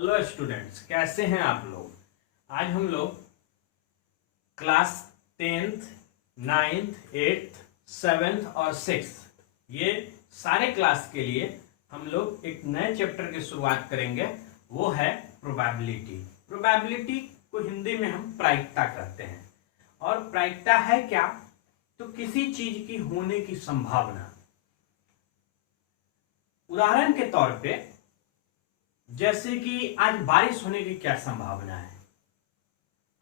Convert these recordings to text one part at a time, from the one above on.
Hello students, कैसे हैं आप लोग। आज हम लोग class 10th, 9th, 8th, 7th और 6th ये सारे क्लास के लिए हम लोग एक नए चैप्टर की शुरुआत करेंगे। वो है प्रोबेबिलिटी। प्रोबेबिलिटी को हिंदी में हम प्रायिकता कहते हैं। और प्रायिकता है क्या? तो किसी चीज की होने की संभावना। उदाहरण के तौर पे जैसे कि आज बारिश होने की क्या संभावना है,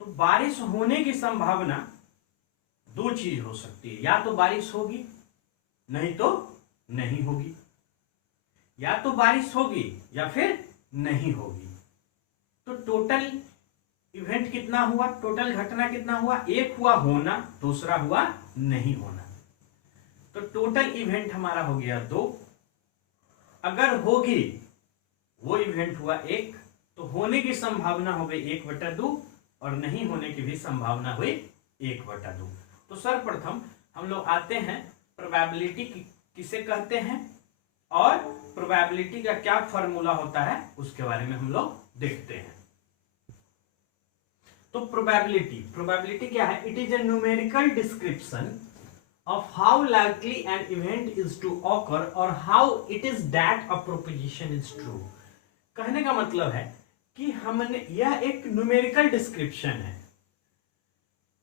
तो बारिश होने की संभावना दो चीज हो सकती है, या तो बारिश होगी नहीं तो नहीं होगी, या तो बारिश होगी या फिर नहीं होगी। तो टोटल इवेंट कितना हुआ, टोटल घटना कितना हुआ? एक हुआ होना, दूसरा हुआ नहीं होना। तो टोटल इवेंट हमारा हो गया 2। अगर होगी वो इवेंट हुआ 1, तो होने की संभावना हो गई 1/2 और नहीं होने की भी संभावना हुई 1/2। तो सर्वप्रथम हम लोग आते हैं प्रोबेबिलिटी किसे कहते हैं और प्रोबेबिलिटी का क्या फॉर्मूला होता है उसके बारे में हम लोग देखते हैं। तो प्रोबेबिलिटी क्या है? It is a numerical description of how likely an event is to occur or how it is that a proposition is true। कहने का मतलब है कि हमने यह एक न्यूमेरिकल डिस्क्रिप्शन है,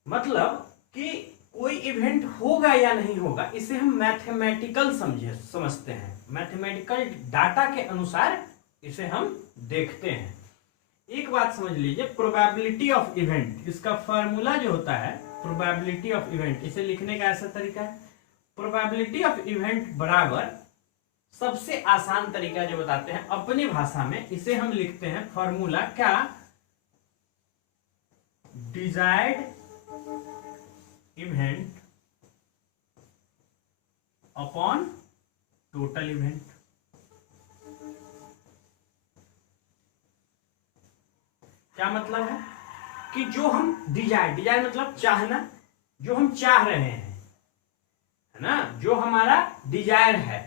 मतलब कि कोई इवेंट होगा या नहीं होगा इसे हम मैथमेटिकल समझते हैं। मैथमेटिकल डाटा के अनुसार इसे हम देखते हैं। एक बात समझ लीजिए, प्रोबेबिलिटी ऑफ इवेंट, इसका फॉर्मूला जो होता है प्रोबेबिलिटी ऑफ इवेंट, इसे लिखने का ऐसा तरीका है, प्रोबेबिलिटी ऑफ इवेंट बराबर सबसे आसान तरीका जो बताते हैं अपनी भाषा में, इसे हम लिखते हैं फॉर्मूला क्या? Desired event upon total event. क्या मतलब है कि जो हम डिजायर मतलब चाहना, जो हम चाह रहे हैं, है ना, जो हमारा डिजायर है,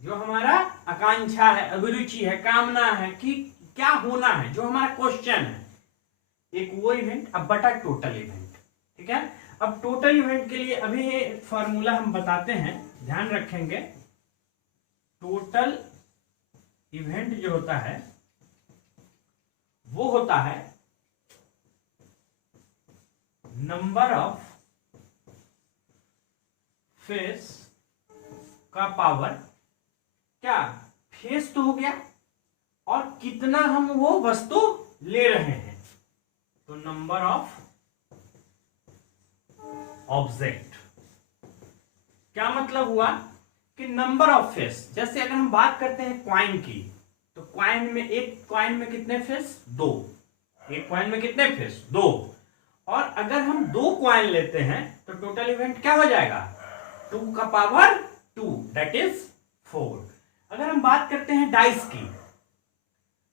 जो हमारा आकांक्षा है, अभिरुचि है, कामना है कि क्या होना है, जो हमारा क्वेश्चन है, एक वो इवेंट अब बटा टोटल इवेंट। ठीक है, अब टोटल इवेंट के लिए अभी ये फॉर्मूला हम बताते हैं, ध्यान रखेंगे। टोटल इवेंट जो होता है वो होता है नंबर ऑफ फेस का पावर, क्या फेस तो हो गया, और कितना हम वो वस्तु ले रहे हैं, तो नंबर ऑफ ऑब्जेक्ट। क्या मतलब हुआ कि नंबर ऑफ फेस, जैसे अगर हम बात करते हैं क्वाइन की, तो क्वाइन में, एक क्वाइन में कितने फेस? 2। एक क्वाइन में कितने फेस? 2। और अगर हम 2 क्वाइन लेते हैं तो टोटल इवेंट क्या हो जाएगा? 2 का पावर 2, दैट इज 4। अगर हम बात करते हैं डाइस की,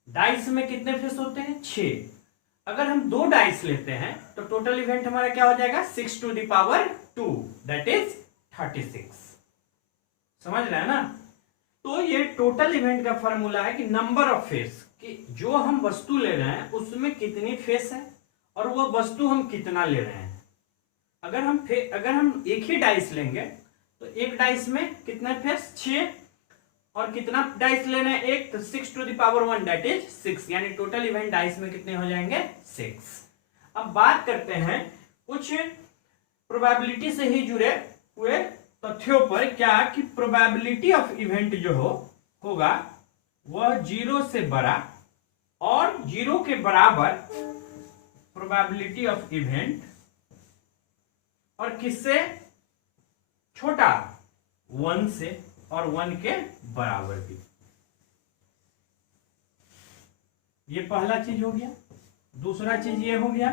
डाइस में कितने फेस होते हैं? 6। अगर हम 2 डाइस लेते हैं तो टोटल इवेंट हमारा क्या हो जाएगा? 6 to the power 2, that is 36। समझ रहे हैं ना? तो ये टोटल इवेंट का फॉर्मूला है कि नंबर ऑफ फेस, कि जो हम वस्तु ले रहे हैं उसमें कितनी फेस है और वो वस्तु हम कितना ले रहे हैं। अगर हम एक ही डाइस लेंगे तो एक डाइस में कितने फेस? 6, और कितना डाइस ले रहे हैं? एक, तो 6 to the power 1, that is 6, यानी टोटल इवेंट डाइस में कितने हो जाएंगे? 6। अब बात करते हैं कुछ प्रोबेबिलिटी से ही जुड़े हुए तथ्यों पर। क्या कि प्रोबेबिलिटी ऑफ इवेंट जो होगा वह 0 से बड़ा और 0 के बराबर प्रोबेबिलिटी ऑफ इवेंट, और किससे छोटा? 1 से, और 1 के बराबर भी। ये पहला चीज हो गया। दूसरा चीज ये हो गया,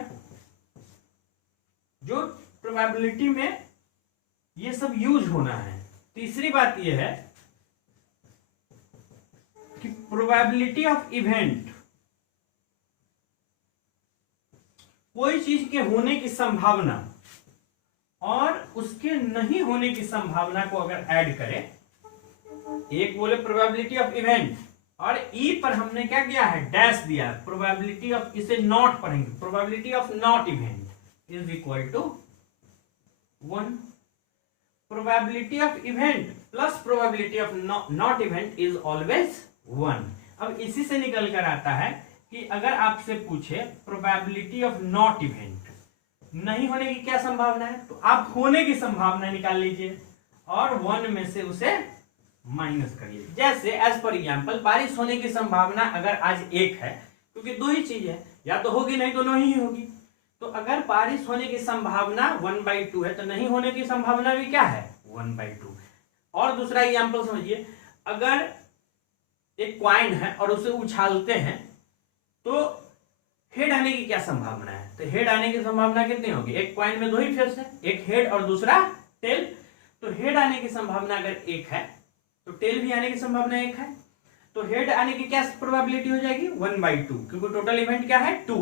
जो प्रोबेबिलिटी में ये सब यूज होना है। तीसरी बात ये है कि प्रोबेबिलिटी ऑफ इवेंट, कोई चीज के होने की संभावना और उसके नहीं होने की संभावना को अगर ऐड करें, एक बोले प्रोबेबिलिटी ऑफ इवेंट और ई पर हमने क्या किया है, डैश दिया है। प्रोबेबिलिटी ऑफ, इसे नॉट पढ़ेंगे, probability of not event is equal to 1। Probability of event plus probability of not event is always 1। अब इसी से निकल कर आता है कि अगर आपसे पूछे प्रोबेबिलिटी ऑफ नॉट इवेंट, नहीं होने की क्या संभावना है, तो आप होने की संभावना निकाल लीजिए और 1 में से उसे माइनस करिए। जैसे एज पर एग्जाम्पल, बारिश होने की संभावना अगर आज 1 है, क्योंकि दो ही चीज है, या तो होगी नहीं तो नहीं होगी। तो अगर बारिश होने की संभावना 1/2 है, तो नहीं होने की संभावना भी क्या है, 1/2। और दूसरा एग्जाम्पल समझिए, अगर एक कॉइन है और उसे उछालते हैं तो हेड आने की क्या संभावना है, तो हेड आने की संभावना कितनी होगी, एक कॉइन में दो ही फेस है, एक हेड और दूसरा टेल। तो हेड आने की संभावना अगर 1 है तो टेल भी आने की संभावना 1 है। तो हेड आने की क्या प्रोबेबिलिटी हो जाएगी, 1/2, क्योंकि टोटल इवेंट क्या है, 2,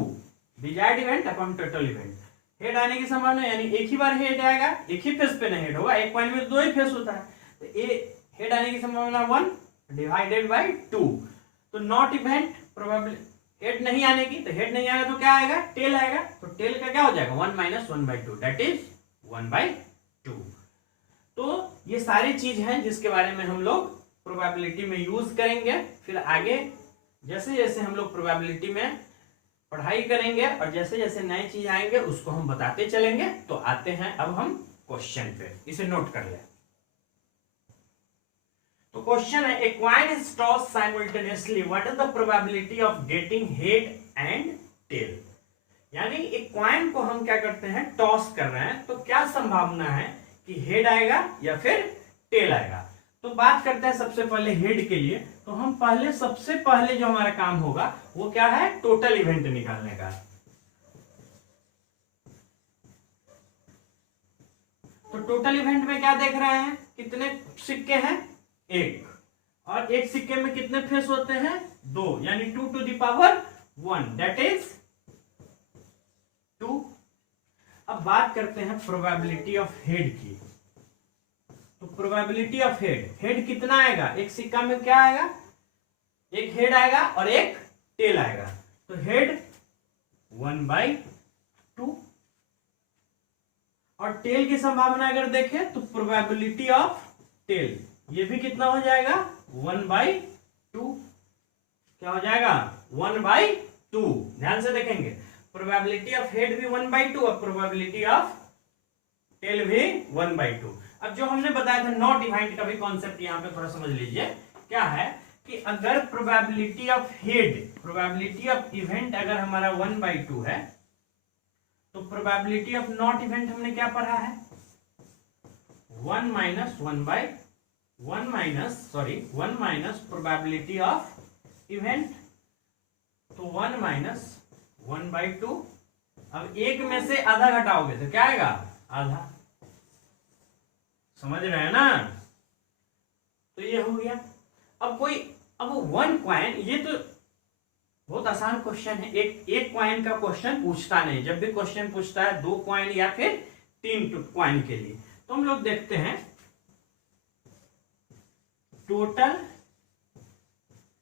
desired event upon total event. Head आने की संभावना यानी एक ही बार हेड आएगा, एक ही फेस पे ना हेड होगा, एक कॉइन में दो ही फेस होता है, तो हेड आने की संभावना 1 डिवाइडेड बाई 2। तो नॉट इवेंट प्रोबेबिलिटी, हेड नहीं आने की, तो हेड नहीं आएगा तो क्या आएगा, टेल आएगा, तो टेल का क्या हो जाएगा, 1 - 1/2 दैट इज 1/2। तो ये सारी चीज हैं जिसके बारे में हम लोग प्रोबेबिलिटी में यूज करेंगे। फिर आगे जैसे जैसे हम लोग प्रोबेबिलिटी में पढ़ाई करेंगे और जैसे जैसे नए चीज आएंगे उसको हम बताते चलेंगे। तो आते हैं अब हम क्वेश्चन पे, इसे नोट कर ले। तो क्वेश्चन है, a coin is toss simultaneously, what is the probability of getting head and tail. यानी एक कॉइन को हम क्या करते हैं, टॉस कर रहे हैं, तो क्या संभावना है कि हेड आएगा या फिर टेल आएगा। तो बात करते हैं सबसे पहले हेड के लिए। तो हम पहले सबसे पहले जो हमारा काम होगा वो क्या है, टोटल इवेंट निकालने का। तो टोटल इवेंट में क्या देख रहे हैं, कितने सिक्के हैं, 1, और एक सिक्के में कितने फेस होते हैं, 2, यानी 2 to the power 1 that is 2। अब बात करते हैं प्रोबेबिलिटी ऑफ हेड की। तो प्रोबेबिलिटी ऑफ हेड, हेड कितना आएगा, एक सिक्का में क्या आएगा, एक हेड आएगा और एक टेल आएगा। तो हेड 1/2 और टेल की संभावना अगर देखें तो प्रोबेबिलिटी ऑफ टेल ये भी कितना हो जाएगा, 1/2। क्या हो जाएगा, 1/2। ध्यान से देखेंगे, प्रोबेबिलिटी ऑफ हेड भी 1/2 और प्रोबेबिलिटी ऑफ टेल भी 1/2। अब जो हमने बताया था नॉट इवेंट का भी कॉन्सेप्ट यहाँ पे थोड़ा समझ लीजिए। क्या है कि अगर probability of head, probability of event अगर हमारा 1/2 है, तो प्रोबेबिलिटी ऑफ नॉट इवेंट हमने क्या पढ़ा है, 1 माइनस प्रोबेबिलिटी ऑफ इवेंट, तो 1 - 1/2। अब एक में से आधा घटाओगे तो क्या आएगा, आधा। समझ रहे हैं ना, तो ये हो गया। अब 1 कॉइन, ये तो बहुत आसान क्वेश्चन है, एक कॉइन का क्वेश्चन पूछता नहीं। जब भी क्वेश्चन पूछता है 2 कॉइन या फिर 3 कॉइन के लिए, तो हम लोग देखते हैं total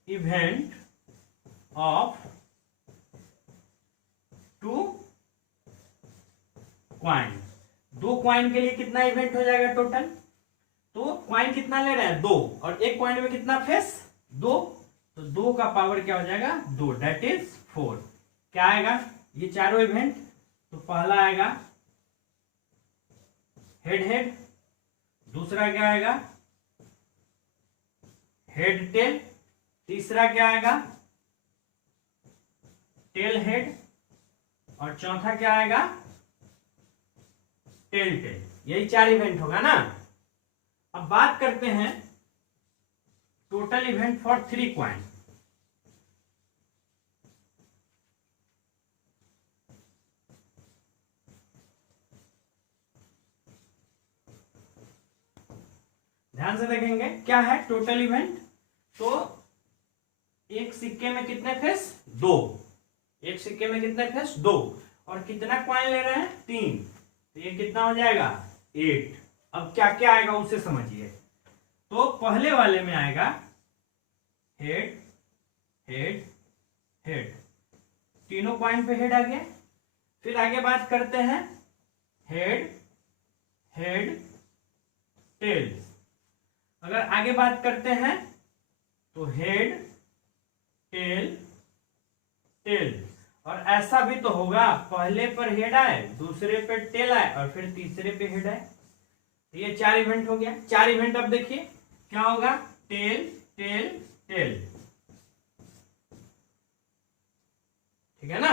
event of 2 coin. 2 coin के लिए कितना इवेंट हो जाएगा टोटल, तो कॉइन कितना ले रहे हैं, 2, और एक कॉइन में कितना फेस, 2, तो 2 का पावर क्या हो जाएगा, 2 दैट इज 4। क्या आएगा, ये चारों इवेंट, तो पहला आएगा हेड हेड, दूसरा क्या आएगा हेड टेल, तीसरा क्या आएगा टेल हेड, और चौथा क्या आएगा टेल टेल। यही 4 इवेंट होगा ना। अब बात करते हैं टोटल इवेंट फॉर 3 कॉइन। ध्यान से देखेंगे क्या है टोटल इवेंट। तो एक सिक्के में कितने फेस, 2, एक सिक्के में कितने फेस, 2, और कितना कॉइन ले रहे हैं, 3, तो ये कितना हो जाएगा, 8। अब क्या क्या आएगा उसे समझिए। तो पहले वाले में आएगा हेड हेड, हेड, तीनों पॉइंट पे हेड आ गया। फिर आगे बात करते हैं हेड, हेड, टेल। अगर आगे बात करते हैं तो हेड, टेल, टेल। और ऐसा भी तो होगा, पहले पर हेड आए, दूसरे पर टेल आए और फिर तीसरे पे हेड आए। तो ये 4 इवेंट हो गया। 4 इवेंट अब देखिए क्या होगा, टेल, टेल, टेल, ठीक है ना।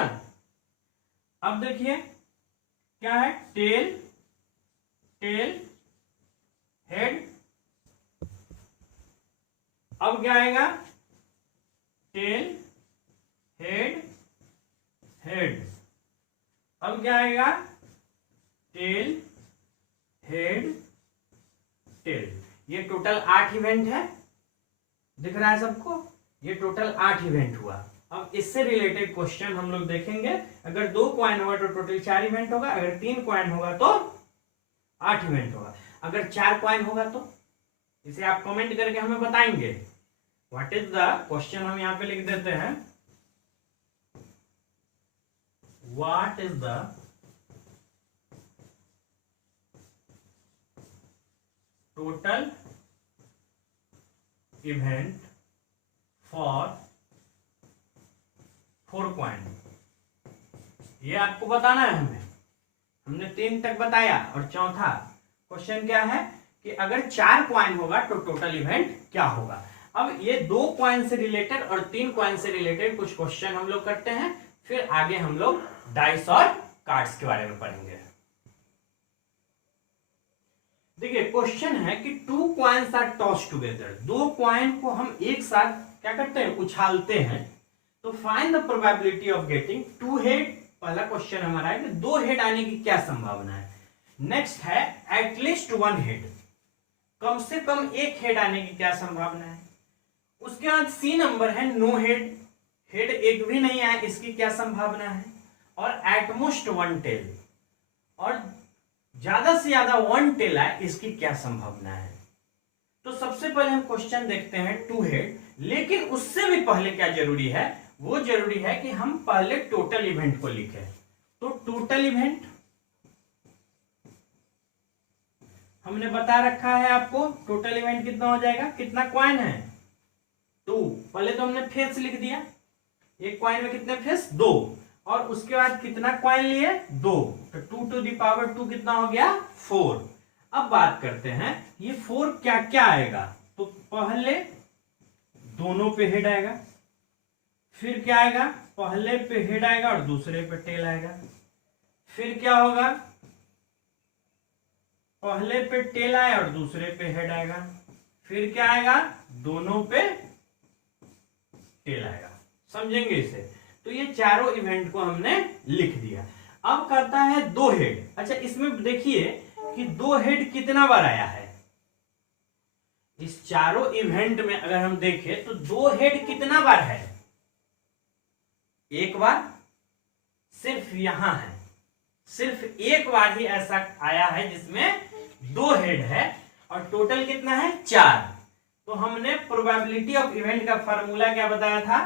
अब देखिए क्या है, टेल, टेल, हेड। अब क्या आएगा, टेल, हेड, हेड। अब क्या आएगा, टेल, हेड, टेल। ये टोटल 8 इवेंट है, दिख रहा है सबको, ये टोटल 8 इवेंट हुआ। अब इससे रिलेटेड क्वेश्चन हम लोग देखेंगे। अगर 2 कॉइन होगा तो टोटल 4 इवेंट होगा, अगर 3 कॉइन होगा तो 8 इवेंट होगा, अगर 4 कॉइन होगा तो। इसे आप कमेंट करके हमें बताएंगे। व्हाट इज द क्वेश्चन, हम यहां पे लिख देते हैं, what is the total event for 4 coin. ये आपको बताना है हमें। हमने 3 तक बताया और चौथा क्वेश्चन क्या है कि अगर 4 कॉइन होगा तो टोटल इवेंट क्या होगा। अब ये 2 कॉइन से रिलेटेड और 3 कॉइन से रिलेटेड कुछ क्वेश्चन हम लोग करते हैं, फिर आगे हम लोग डाइस और कार्ड्स के बारे में पढ़ेंगे। देखिए क्वेश्चन है कि 2 coins are toss together, 2 coin को हम एक साथ क्या करते हैं, उछालते हैं। तो find the probability of getting 2 head. पहला क्वेश्चन हमारा है कि 2 हेड आने की क्या संभावना है। नेक्स्ट है एटलीस्ट 1 हेड, कम से कम 1 हेड आने की क्या संभावना है। उसके बाद सी नंबर है नो हेड, हेड एक भी नहीं आया, इसकी क्या संभावना है। और एटमोस्ट 1 टेल, और ज्यादा से ज्यादा 1 टेल आए, इसकी क्या संभावना है। तो सबसे पहले हम क्वेश्चन देखते हैं 2 हेड, लेकिन उससे भी पहले क्या जरूरी है, वो जरूरी है कि हम पहले टोटल इवेंट को लिखें। तो टोटल इवेंट हमने बता रखा है आपको, टोटल इवेंट कितना हो जाएगा, कितना कॉइन है 2। पहले तो हमने फेस लिख दिया, एक कॉइन में कितने फेस 2, और उसके बाद कितना कॉइन लिए 2, तो 2 टू द पावर 2 कितना हो गया 4। अब बात करते हैं ये 4 क्या क्या आएगा। तो पहले दोनों पे हेड आएगा, फिर क्या आएगा, पहले पे हेड आएगा और दूसरे पे टेल आएगा। फिर क्या होगा, पहले पे टेल आया और दूसरे पे हेड आएगा। फिर क्या आएगा, दोनों पे टेल आएगा। समझेंगे इसे। तो ये चारों इवेंट को हमने लिख दिया। अब कहता है 2 हेड। अच्छा इसमें देखिए कि 2 हेड कितना बार आया है। इस चारों इवेंट में अगर हम देखें तो 2 हेड कितना बार है, एक बार, सिर्फ यहां है, सिर्फ एक बार ही ऐसा आया है जिसमें 2 हेड है, और टोटल कितना है 4। तो हमने प्रोबेबिलिटी ऑफ इवेंट का फार्मूला क्या बताया था,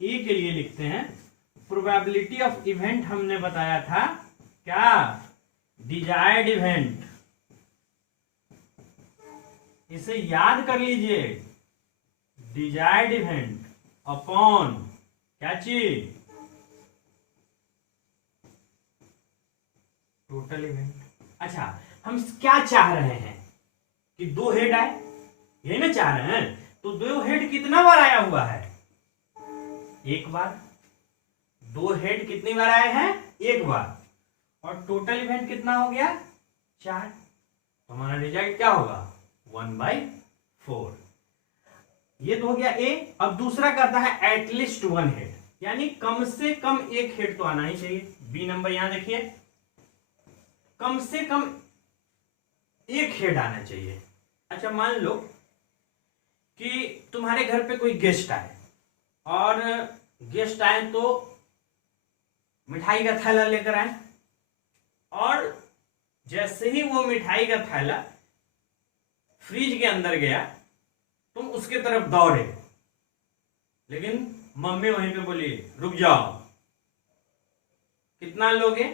ए के लिए लिखते हैं, प्रोबेबिलिटी ऑफ इवेंट हमने बताया था क्या, डिजायर्ड इवेंट। इसे याद कर लीजिए, डिजायर्ड इवेंट अपॉन क्या चीज, टोटल इवेंट। अच्छा हम क्या चाह रहे हैं कि 2 हेड आए, ये ना चाह रहे हैं। तो 2 हेड कितना बार आया हुआ है, एक बार। 2 हेड कितनी बार आए हैं, एक बार, और टोटल इवेंट कितना हो गया 4। तो हमारा रिजल्ट क्या होगा 1/4। ये तो हो गया ए। अब दूसरा कहता है एटलीस्ट 1 हेड, यानी कम से कम 1 हेड तो आना ही चाहिए। बी नंबर यहां देखिए, कम से कम 1 हेड आना चाहिए। अच्छा मान लो कि तुम्हारे घर पे कोई गेस्ट आए, और गेस्ट आए तो मिठाई का थैला लेकर आए, और जैसे ही वो मिठाई का थैला फ्रिज के अंदर गया, तुम उसके तरफ दौड़े, लेकिन मम्मी वहीं पे बोली रुक जाओ, कितना लोगे?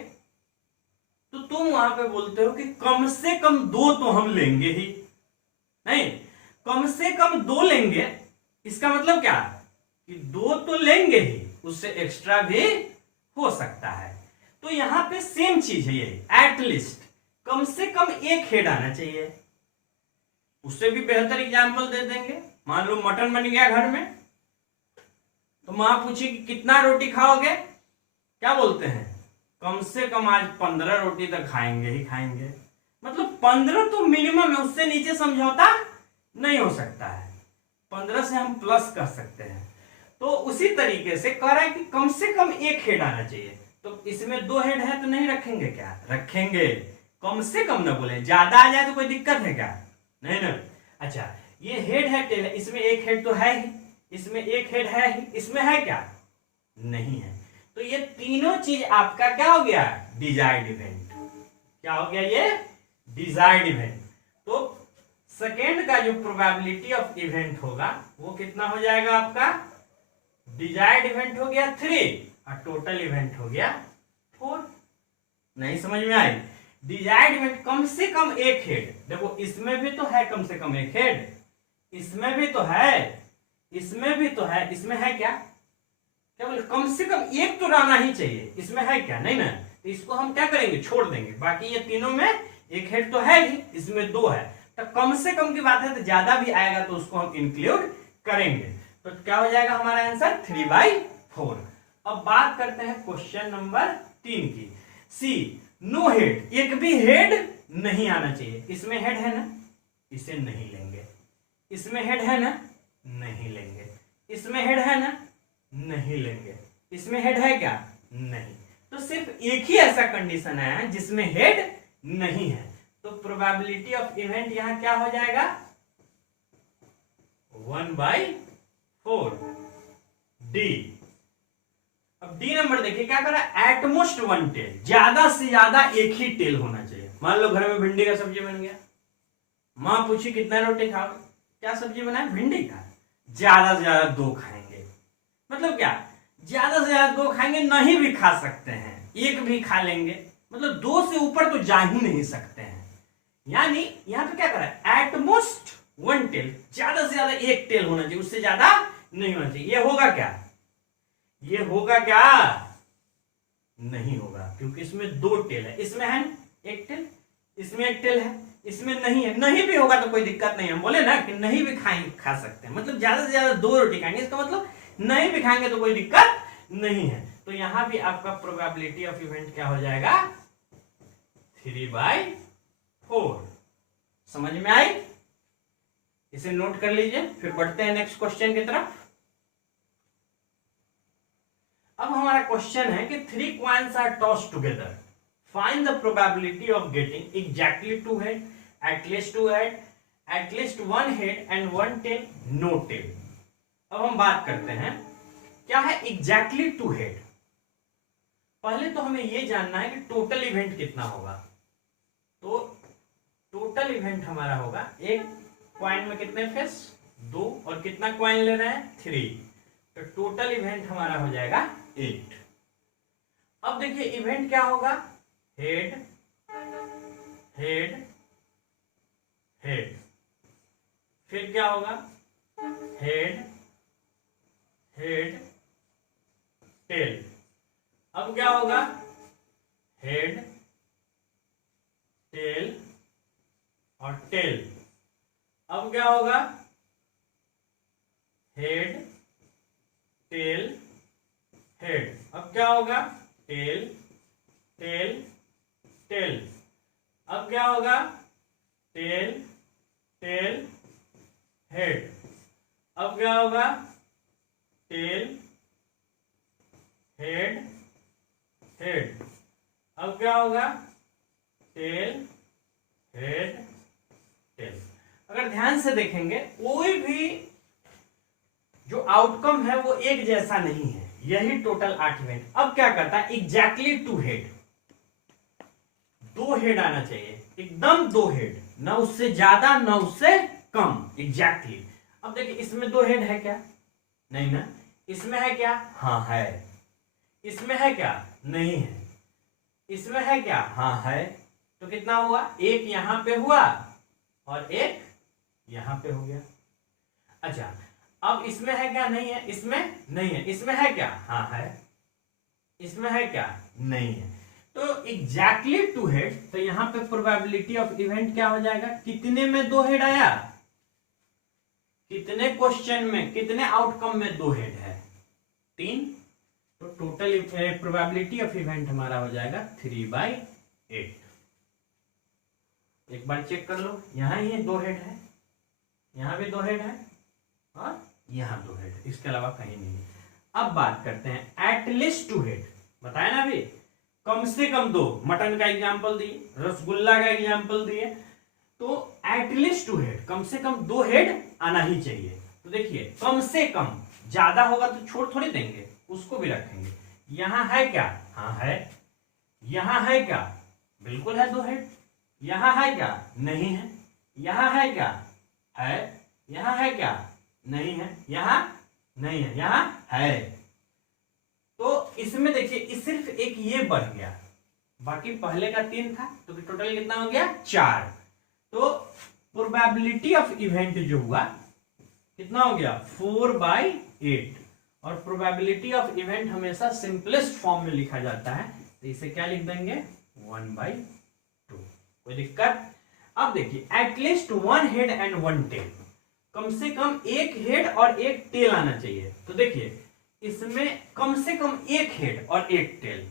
तो तुम वहां पे बोलते हो कि कम से कम 2 तो हम लेंगे ही। नहीं, कम से कम 2 लेंगे, इसका मतलब क्या कि 2 तो लेंगे ही, उससे एक्स्ट्रा भी हो सकता है। तो यहां पे सेम चीज है ये, एटलीस्ट कम से कम 1 हेड आना चाहिए। उससे भी बेहतर एग्जाम्पल दे देंगे। मान लो मटन बन गया घर में, तो मां पूछी कि कितना रोटी खाओगे? क्या बोलते हैं? कम से कम आज 15 रोटी तक खाएंगे ही खाएंगे। मतलब 15 तो मिनिमम है, उससे नीचे समझौता नहीं हो सकता है। 15 से हम प्लस कर सकते हैं। तो उसी तरीके से कह रहा है कि कम से कम 1 हेड आना चाहिए। तो इसमें 2 हेड है तो नहीं रखेंगे क्या? रखेंगे। कम से कम ना बोले, ज्यादा आ जाए तो कोई दिक्कत है क्या? नहीं ना। अच्छा, ये हेड है टेल है, इसमें 1 हेड तो है ही, इसमें 1 हेड है ही, इसमें है क्या? नहीं है। तो ये तीनों चीज आपका क्या हो गया? Desired event. क्या हो गया ये? Desired event. तो सेकेंड का जो प्रोबेबिलिटी ऑफ इवेंट होगा वो कितना हो जाएगा आपका? डिजायर्ड इवेंट हो गया 3 और टोटल इवेंट हो गया 4। नहीं समझ में आई? डिजायर्ड इवेंट कम से कम 1 हेड। देखो इसमें भी तो है कम से कम 1 हेड, इसमें भी तो है, इसमें भी तो है, इसमें है क्या? क्या बोले? कम से कम 1 तो रहना ही चाहिए। इसमें है क्या? नहीं ना। तो इसको हम क्या करेंगे? छोड़ देंगे। बाकी ये तीनों में 1 हेड तो है ही, इसमें 2 है। तो कम से कम की बात है, तो ज्यादा भी आएगा तो उसको हम इंक्लूड करेंगे। तो क्या हो जाएगा हमारा आंसर? 3/4। अब बात करते हैं क्वेश्चन नंबर 3 की। सी, नो हेड, एक भी हेड नहीं आना चाहिए। इसमें हेड है ना, इसे नहीं लेंगे। इसमें हेड है ना, नहीं लेंगे। इसमें हेड है ना, नहीं लेंगे। इसमें हेड है क्या? नहीं। तो सिर्फ एक ही ऐसा कंडीशन है जिसमें हेड नहीं है। तो प्रोबेबिलिटी ऑफ इवेंट यहां क्या हो जाएगा? 1/4 डी। अब डी नंबर देखिए क्या कर रहा है? एटमोस्ट 1 टेल, ज्यादा से ज्यादा 1 ही टेल होना चाहिए। मान लो घर में भिंडी का सब्जी बन गया, मां पूछी कितना रोटी खाओगे? क्या सब्जी बनाए? भिंडी का। ज्यादा से ज्यादा 2 खाएंगे। मतलब क्या? ज्यादा से ज्यादा 2 खाएंगे, नहीं भी खा सकते हैं, 1 भी खा लेंगे। मतलब 2 से ऊपर तो जा ही नहीं सकते हैं। यानी यहां पे क्या कर रहा है? एटमोस्ट 1 टेल, ज्यादा से ज्यादा 1 टेल होना चाहिए, उससे ज्यादा नहीं होना चाहिए। ये होगा क्या? ये होगा क्या? नहीं होगा, क्योंकि इसमें 2 टेल है। इसमें है 1 टेल, इसमें 1 टेल है, इसमें नहीं है। नहीं भी होगा तो कोई दिक्कत नहीं है। हम बोले ना कि नहीं भी खा सकते हैं। मतलब ज्यादा से ज्यादा 2 रोटी खाएंगे, इसका मतलब नहीं भी खाएंगे तो कोई दिक्कत नहीं है। तो यहां भी आपका प्रोबेबिलिटी ऑफ इवेंट क्या हो जाएगा? 3/4। समझ में आई? इसे नोट कर लीजिए, फिर बढ़ते हैं नेक्स्ट क्वेश्चन की तरफ। अब हमारा क्वेश्चन है कि 3 coins are tossed together. Find the probability of getting exactly 2 head, at least 2 head, at least 1 head and 1 tail, no tail. अब हम बात करते हैं क्या है एग्जैक्टली 2 हेड। पहले तो हमें यह जानना है कि टोटल इवेंट कितना होगा। तो टोटल इवेंट हमारा होगा, एक क्वाइन में कितने फेस? 2, और कितना क्वाइन ले रहे हैं? 3। तो टोटल इवेंट हमारा हो जाएगा 8। अब देखिए इवेंट क्या होगा? हेड हेड हेड, फिर क्या होगा? Head head tail. अब क्या होगा? हेड टेल और टेल। अब क्या होगा? Head tail head. अब क्या होगा? Tail tail tail. अब क्या होगा? Tail tail head. अब क्या होगा? Tail head head. अब क्या होगा? Tail head tail. अगर ध्यान से देखेंगे कोई भी जो आउटकम है वो एक जैसा नहीं है। यही टोटल 8 इवेंट। अब क्या करता है? एग्जैक्टली 2 हेड, 2 हेड आना चाहिए, एकदम 2 हेड, ना उससे ज्यादा ना उससे कम, एग्जैक्टली। अब देखिए इसमें 2 हेड है क्या? नहीं ना। इसमें है क्या? हाँ है। इसमें है क्या? नहीं है। इसमें है क्या? हाँ है। तो कितना हुआ? एक यहां पे हुआ और एक यहां पे हो गया। अच्छा, अब इसमें है क्या? नहीं है। इसमें नहीं है। इसमें है क्या? हाँ है। इसमें है क्या? नहीं है। तो एग्जैक्टली टू हेड, तो यहां पे प्रोबेबिलिटी ऑफ इवेंट क्या हो जाएगा? कितने में दो हेड आया? कितने क्वेश्चन में, कितने आउटकम में दो हेड है? 3। तो टोटल प्रोबेबिलिटी ऑफ इवेंट हमारा हो जाएगा 3/8। एक बार चेक कर लो, यहां ये दो हेड है, यहां भी दो हेड है और यहां दो हेड है, इसके अलावा कहीं नहीं। अब बात करते हैं एटलीस्ट टू हेड। बताया ना अभी, कम से कम दो। मटन का एग्जांपल दिए, रसगुल्ला का एग्जांपल दिए, तो एटलीस्ट टू हेड, कम से कम दो हेड आना ही चाहिए। तो देखिए, कम से कम, ज्यादा होगा तो छोड़ थोड़ी देंगे, उसको भी रखेंगे। यहां है क्या? हाँ है। यहां है क्या? बिल्कुल है दो हेड। यहां है क्या? नहीं है। यहां है क्या? है। यहां है क्या? नहीं है। यहां नहीं है। यहां है। तो इसमें देखिए, इस सिर्फ एक ये बढ़ गया, बाकी पहले का 3 था, तो टोटल कितना हो गया? 4। तो प्रोबेबिलिटी ऑफ इवेंट जो हुआ कितना हो गया? 4/8। और प्रोबेबिलिटी ऑफ इवेंट हमेशा सिंपलेस्ट फॉर्म में लिखा जाता है, तो इसे क्या लिख देंगे? 1/2। कोई दिक्कत? अब देखिए, एटलीस्ट 1 हेड एंड 1 टेल, कम से कम एक हेड और एक टेल आना चाहिए। तो देखिए, इसमें कम से कम एक हेड और एक टेल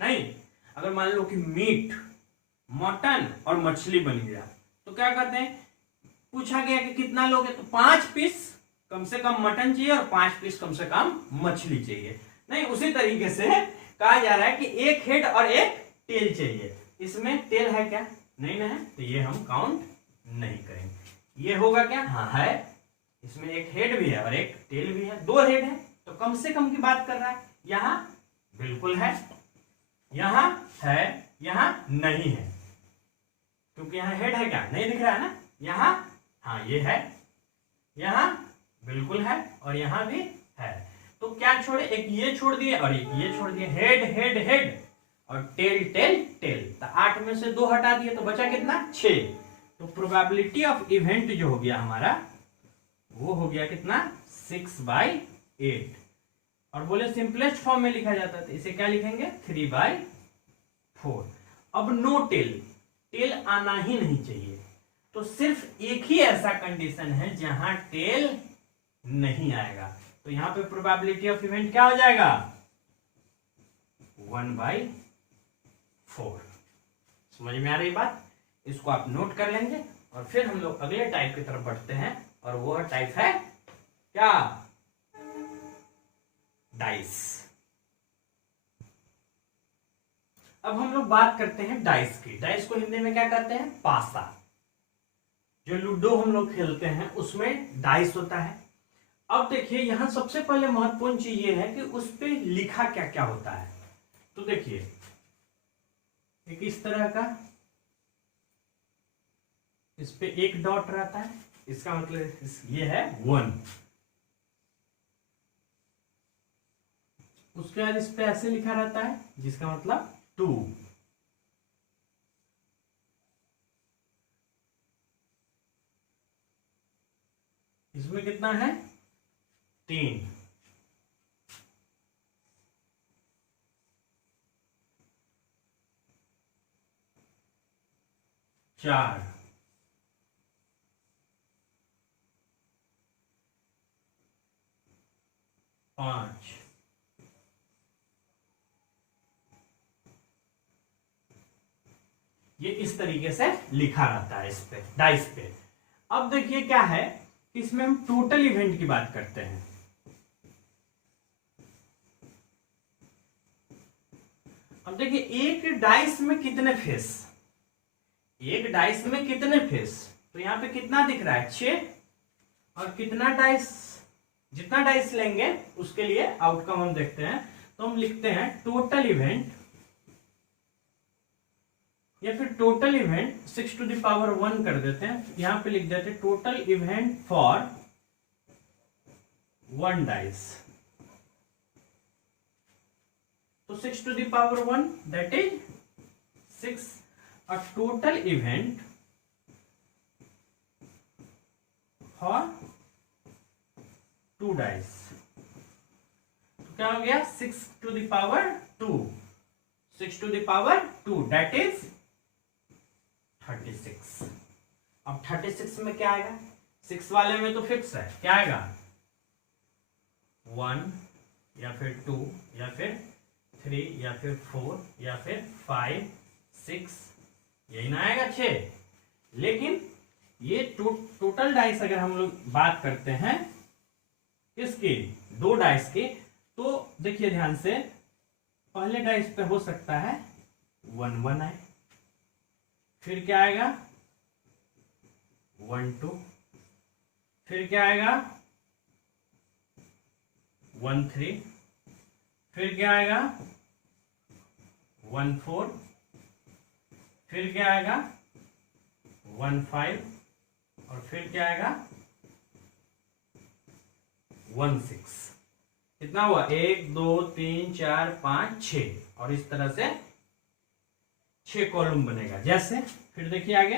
नहीं। अगर मान लो कि मीट, मटन और मछली बन गया, तो क्या करते हैं? पूछा गया कि कितना लोगे, तो 5 पीस कम से कम मटन चाहिए और 5 पीस कम से कम मछली चाहिए। नहीं, उसी तरीके से कहा जा रहा है कि एक हेड और एक टेल चाहिए। इसमें टेल है क्या? नहीं ना है, तो ये हम काउंट नहीं करेंगे। ये होगा क्या? हाँ है। इसमें एक हेड भी है और एक टेल भी है, 2 हेड है, तो कम से कम की बात कर रहा है। यहां बिल्कुल है, यहां है, यहां नहीं है, क्योंकि यहां हेड है क्या? नहीं दिख रहा है ना। यहां हाँ ये है, यहां बिल्कुल है और यहां भी है। तो क्या छोड़े? एक ये छोड़ दिए और एक ये छोड़ दिए। हेड हेड हेड और टेल टेल टेल, तो 8 में से 2 हटा दिए, तो बचा कितना? 6। तो प्रोबेबिलिटी ऑफ इवेंट जो हो गया हमारा, वो हो गया कितना? 6/8। और बोले सिंपलेस्ट फॉर्म में लिखा जाता है, तो इसे क्या लिखेंगे? 3/4। अब नो टेल, टेल आना ही नहीं चाहिए। तो सिर्फ एक ही ऐसा कंडीशन है जहां टेल नहीं आएगा, तो यहां पे प्रोबेबिलिटी ऑफ इवेंट क्या हो जाएगा? 1/4। समझ में आ रही बात? इसको आप नोट कर लेंगे और फिर हम लोग अगले टाइप की तरफ बढ़ते हैं, और वो टाइप है क्या? डाइस। अब हम लोग बात करते हैं डाइस की। डाइस को हिंदी में क्या कहते हैं? पासा। जो लूडो हम लोग खेलते हैं उसमें डाइस होता है। अब देखिए, यहां सबसे पहले महत्वपूर्ण चीज ये है कि उस पे लिखा क्या क्या होता है। तो देखिए, एक इस तरह का, इस पे एक डॉट रहता है, इसका मतलब ये है 1। उसके बाद इस पे ऐसे लिखा रहता है, जिसका मतलब 2। इसमें कितना है? 3। 4। 5। ये इस तरीके से लिखा रहता है इस पे, डाइस पे। अब देखिए क्या है, इसमें हम टोटल इवेंट की बात करते हैं। अब देखिए, एक डाइस में कितने फेस? एक डाइस में कितने फेस? तो यहां पे कितना दिख रहा है? 6। और कितना डाइस, जितना डाइस लेंगे उसके लिए आउटकम हम देखते हैं। तो हम लिखते हैं टोटल इवेंट, या फिर टोटल इवेंट 6⁻1 कर देते हैं। यहां पे लिख देते हैं टोटल इवेंट फॉर 1 डाइस। तो 6 to the power 1 that is 6. A total event for 2 dice. तो क्या हो गया 6 to the power 2. 6 to the power 2 that is 36. अब 36 में क्या आएगा? 6 वाले में तो फिक्स है, क्या आएगा? 1 या फिर 2 या फिर 3 या फिर 4 या फिर 5 6, यही ना आएगा 6। लेकिन ये टोटल डाइस अगर हम लोग बात करते हैं इसकी 2 डाइस की, तो देखिए ध्यान से, पहले डाइस पे हो सकता है 1 1 आए, फिर क्या आएगा 1 2, फिर क्या आएगा 1 3, फिर क्या आएगा 1 4, फिर क्या आएगा 1 5, और फिर क्या आएगा 1 6। कितना हुआ? 1 2 3 4 5 6, और इस तरह से 6 कॉलम बनेगा। जैसे फिर देखिए आगे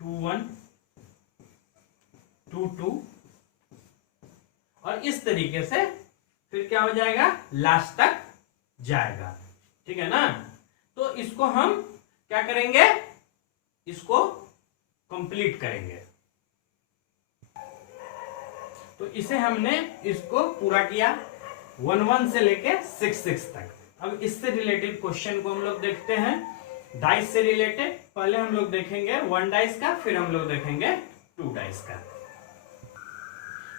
2 1 2 2, और इस तरीके से फिर क्या हो जाएगा, लास्ट तक जाएगा। ठीक है ना? तो इसको हम क्या करेंगे, इसको कंप्लीट करेंगे। तो इसे हमने इसको पूरा किया 1 1 से लेके 6 6 तक। अब इससे रिलेटेड क्वेश्चन को हम लोग देखते हैं, डाइस से रिलेटेड। पहले हम लोग देखेंगे 1 डाइस का, फिर हम लोग देखेंगे 2 डाइस का।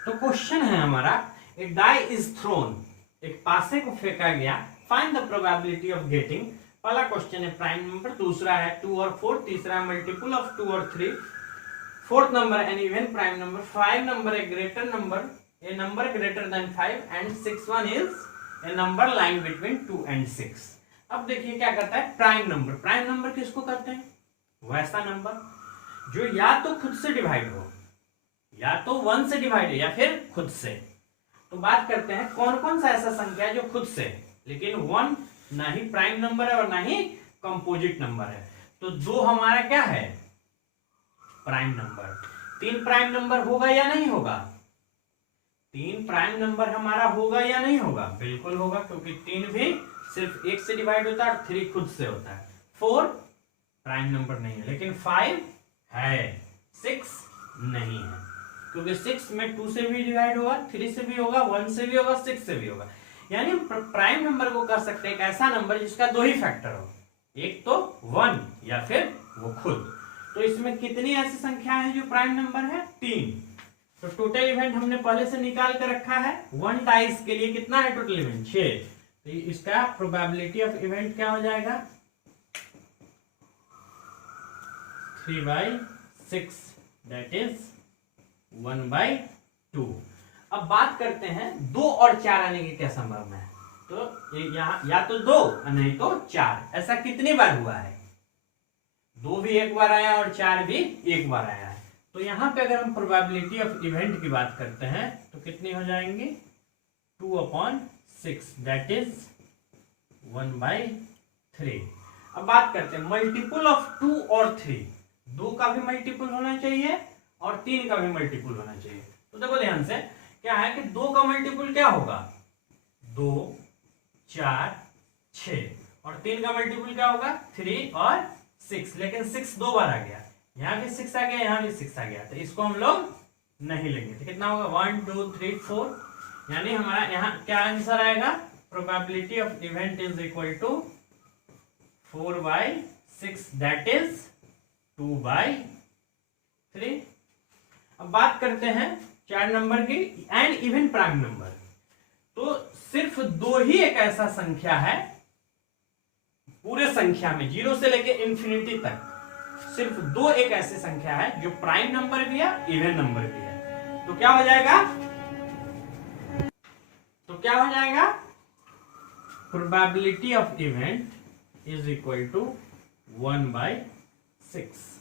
तो क्वेश्चन है हमारा, ए डाई इज थ्रोन, एक पासे को फेंका गया, find the probability of getting. पहला क्वेश्चन है प्राइम नंबर, दूसरा है 2 और 4, तीसरा मल्टीपल ऑफ 2 और 3, fourth number an even prime number, 5 number a greater number, a number greater than 5, and 6 1 is a number lying between 2 and 6। अब देखिए क्या करता है प्राइम नंबर। प्राइम नंबर किसको कहते हैं? वैसा नंबर जो या तो खुद से डिवाइड हो, या तो 1 से डिवाइड हो, या फिर खुद से। तो बात करते हैं कौन कौन सा ऐसा संख्या है जो खुद से, लेकिन 1 ना ही प्राइम नंबर है और ना ही कंपोजिट नंबर है। तो 2 हमारा क्या है? Prime number. 3 प्राइम नंबर होगा या नहीं होगा? 3 प्राइम नंबर हमारा होगा या नहीं होगा? बिल्कुल होगा, क्योंकि 3 भी सिर्फ 1 से डिवाइड होता है और 3 खुद से होता है। 4 प्राइम नंबर नहीं है, लेकिन 5 है, 6 नहीं है, क्योंकि 6 में 2 से भी डिवाइड होगा, 3 से भी होगा, 1 से भी होगा, 6 से भी होगा। यानी प्राइम नंबर को कह सकते हैं एक ऐसा नंबर जिसका 2 ही फैक्टर हो, एक तो 1 या फिर वो खुद। तो इसमें कितनी ऐसी संख्या है जो प्राइम नंबर है? 3। तो टोटल इवेंट हमने पहले से निकाल कर रखा है। 1 डाइस के लिए कितना है टोटल इवेंट? 6। तो इसका प्रोबेबिलिटी ऑफ इवेंट क्या हो जाएगा? 3/6, दैट इज 1/2। अब बात करते हैं 2 और 4 आने की क्या संभावना है। तो यहाँ या तो 2 नहीं तो 4, ऐसा कितनी बार हुआ है? 2 भी एक बार आया और 4 भी एक बार आया है। तो यहाँ पे अगर हम प्रोबेबिलिटी ऑफ इवेंट की बात करते हैं तो कितनी हो जाएंगे? 2/6, दैट इज 1/3। अब बात करते हैं मल्टीपल ऑफ 2 और 3। 2 का भी मल्टीपल होना चाहिए और 3 का भी मल्टीपल होना चाहिए। तो देखो ध्यान से, क्या है कि 2 का मल्टीपल क्या होगा? 2 4 6, और 3 का मल्टीपल क्या होगा? 3 और 6। लेकिन 6 2 बार आ गया, यहाँ भी 6 आ गया, यहाँ भी 6 आ गया, तो इसको हम लोग नहीं लेंगे। तो कितना होगा? 1 2 3 4, यानी हमारा यहाँ क्या आंसर आएगा? Probability of event is equal to 4/6, that is 2/3। अब बात करते हैं 4 नंबर की, एंड इवन प्राइम नंबर। तो सिर्फ 2 ही एक ऐसा संख्या है पूरे संख्या में 0 से लेके इंफिनिटी तक, सिर्फ 2 एक ऐसी संख्या है जो प्राइम नंबर भी है, इवन नंबर भी है। तो क्या हो जाएगा? Probability of event is equal to 1/6,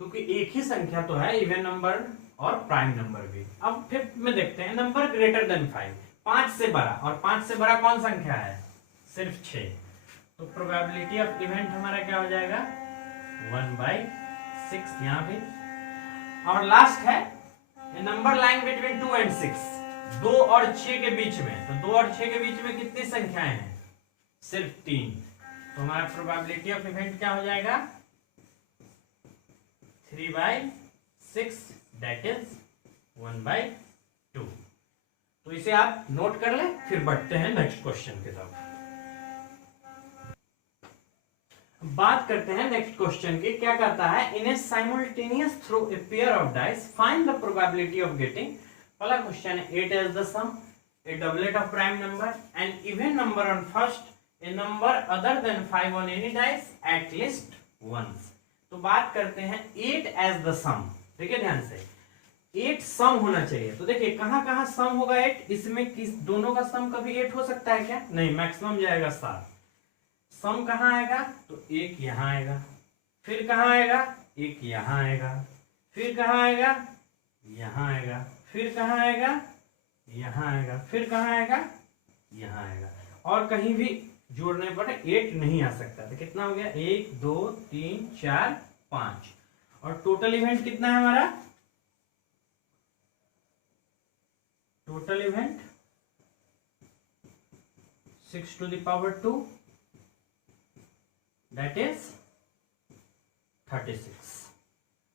क्योंकि एक ही संख्या तो है, इवन नंबर और प्राइम नंबर भी। अब फिफ्थ में देखते हैं नंबर ग्रेटर देन 5। 5 से बड़ा, और 5 से बड़ा कौन संख्या है? सिर्फ 6। तो प्रोबेबिलिटी ऑफ इवेंट हमारा क्या हो जाएगा? 1/6 यहाँ पे। और लास्ट है नंबर लाइंग बिटवीन 2 and 6, 2 और 6 के बीच में। तो 2 और 6 के बीच में कितनी संख्याएं हैं? सिर्फ 3। तो हमारा प्रोबेबिलिटी ऑफ इवेंट क्या हो जाएगा? 3/6 दैट इज 1/2। तो इसे आप नोट कर लें, फिर बढ़ते हैं नेक्स्ट क्वेश्चन की तरफ। बात करते हैं नेक्स्ट क्वेश्चन की। क्या कहता है? In a simultaneous throw a pair of dice find the probability of getting. पहला क्वेश्चन है 8 as the sum, a doublet of prime number, an even number on first, a number other than 5 on any dice at least once। तो बात करते हैं 8 as the sum। देखिए ध्यान से, 8 सम होना चाहिए। तो देखिए कहां कहां सम होगा 8? इसमें किस दोनों का सम कभी 8 हो सकता है क्या? नहीं, मैक्सिमम जाएगा 7। सम कहां आएगा? तो एक यहां आएगा, फिर कहां आएगा? एक यहां आएगा, फिर कहां आएगा? यहां आएगा, फिर कहां आएगा? यहां आएगा, फिर कहां आएगा? यहां आएगा। और कहीं भी जोड़ने पर 8 नहीं आ सकता। तो कितना हो गया? 1 2 3 4 5। और टोटल इवेंट कितना है हमारा? Total event 6 to the power 2 that is 36।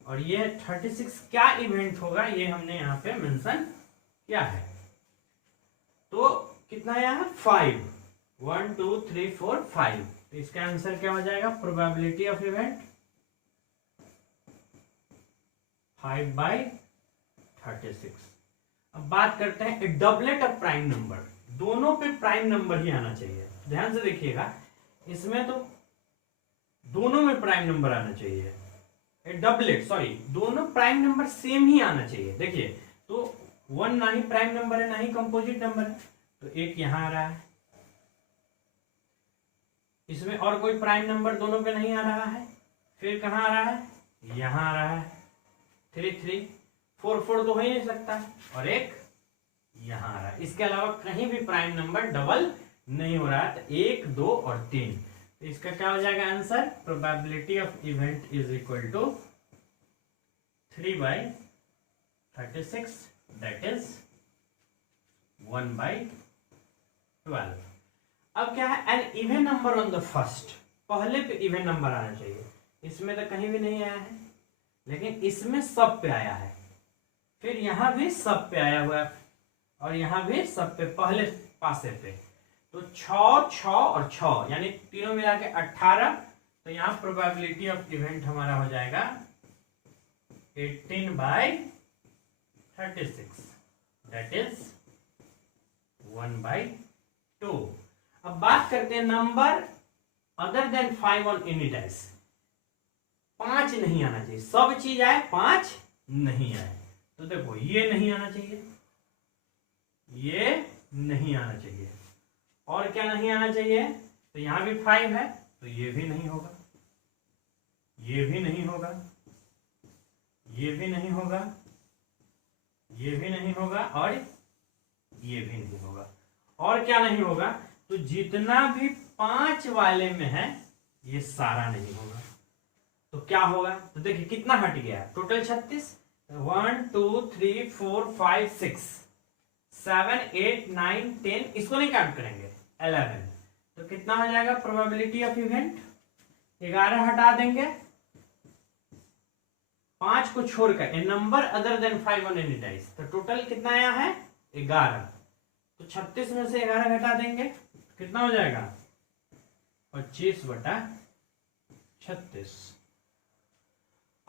और ये 36 क्या इवेंट होगा ये हमने यहां पे मेंशन किया है। तो कितना आया है? 5। 1 2 3 4 5। तो इसका आंसर क्या हो जाएगा? Probability of event 5/36। अब बात करते हैं डबलेट ऑफ प्राइम नंबर। दोनों पे प्राइम नंबर ही आना चाहिए। ध्यान से देखिएगा, इसमें तो दोनों में प्राइम नंबर आना चाहिए। डबलेट, सॉरी, दोनों प्राइम नंबर सेम ही आना चाहिए। देखिए तो 1 ना ही प्राइम नंबर है ना ही कंपोजिट नंबर है, तो एक यहां आ रहा है। इसमें और कोई प्राइम नंबर दोनों पे नहीं आ रहा है। फिर कहां आ रहा है? यहां आ रहा है। 3 3 4 4 तो हो ही नहीं सकता, और एक यहां आ रहा है। इसके अलावा कहीं भी प्राइम नंबर डबल नहीं हो रहा है। तो 1 2 और 3। तो इसका क्या हो जाएगा answer? Probability of event is equal to 3/36 that is 1/12। अब क्या है? An even number on the first. पहले पे इवन नंबर आना चाहिए। इसमें तो कहीं भी नहीं आया है, लेकिन इसमें सब पे आया है। फिर यहां भी सब पे आया हुआ है, और यहां भी सब पे पहले पासे पे। तो 6 6 और 6 यानी तीनों मिला के 18। तो यहां प्रोबेबिलिटी ऑफ इवेंट हमारा हो जाएगा 18/36 दैट इज 1/2। अब बात करते हैं number other than 5 on any dice. 5 नहीं आना चाहिए। सब चीज आए, 5 नहीं आए। तो देखो ये नहीं आना चाहिए, ये नहीं आना चाहिए, और क्या नहीं आना चाहिए? तो यहां भी 5 है, तो ये भी नहीं होगा, ये भी नहीं होगा, ये भी नहीं होगा, ये भी नहीं होगा, और ये भी नहीं होगा। और क्या नहीं होगा? तो जितना भी 5 वाले में है ये सारा नहीं होगा। तो क्या होगा? तो देखिए कितना हट गया? टोटल 36। 1 2 3 4 5 6 7 8 9 10, इसको नहीं काउंट करेंगे, 11। तो कितना हो जाएगा प्रोबेबिलिटी ऑफ इवेंट? 11 हटा देंगे, 5 को छोड़कर a number other than 5 on any dice. तो टोटल कितना आया है? 11। तो 36 में से 11 घटा देंगे, कितना हो जाएगा? 25/36।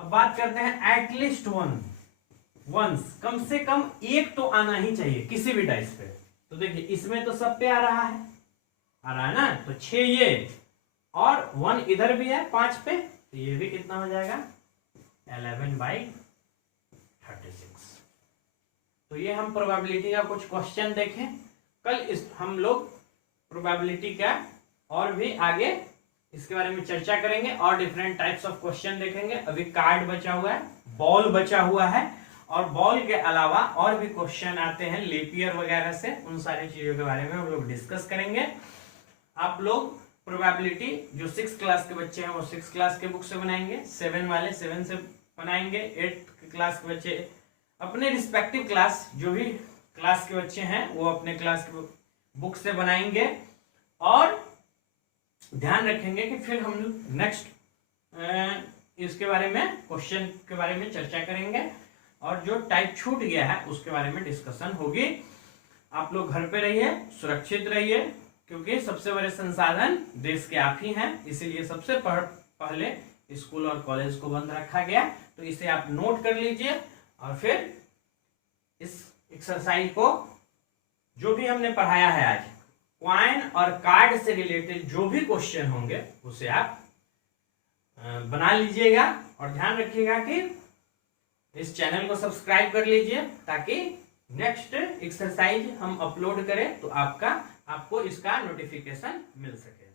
अब बात करते हैं एटलीस्ट वंस। कम से कम एक तो आना ही चाहिए किसी भी डाइस पे। तो देखिए इसमें तो सब पे आ रहा है ना, तो 6 ये और 1 इधर भी है 5 पे, तो ये भी कितना हो जाएगा? 11/36। तो ये हम प्रोबेबिलिटी का कुछ क्वेश्चन देखें। कल हम लोग प्रोबेबिलिटी का और भी आगे इसके बारे में चर्चा करेंगे और डिफरेंट टाइप्स ऑफ क्वेश्चन देखेंगे। अभी कार्ड बचा हुआ है, बॉल बचा हुआ है, और बॉल के अलावा और भी क्वेश्चन आते हैं लीप ईयर वगैरह से, उन सारी चीजों के बारे में हम लोग डिस्कस करेंगे। आप लोग प्रोबेबिलिटी जो 6 क्लास के बच्चे हैं वो 6 क्लास के बुक से बनाएंगे, 7 वाले 7 से बनाएंगे, 8 क्लास के बच्चे अपने रिस्पेक्टिव क्लास जो भी क्लास के बच्चे हैं वो अपने क्लास के बुक से बनाएंगे। और ध्यान रखेंगे कि फिर हम लोग नेक्स्ट इसके बारे में क्वेश्चन के बारे में चर्चा करेंगे और जो टाइप छूट गया है उसके बारे में डिस्कशन होगी। आप लोग घर पे रहिए, सुरक्षित रहिए, क्योंकि सबसे बड़े संसाधन देश के आप ही हैं, इसीलिए सबसे पहले स्कूल और कॉलेज को बंद रखा गया। तो इसे आप नोट कर लीजिए और फिर इस एक्सरसाइज को जो भी हमने पढ़ाया है आज, कॉइन और कार्ड से रिलेटेड जो भी क्वेश्चन होंगे उसे आप बना लीजिएगा। और ध्यान रखिएगा कि इस चैनल को सब्सक्राइब कर लीजिए ताकि नेक्स्ट एक्सरसाइज हम अपलोड करें तो आपको इसका नोटिफिकेशन मिल सके।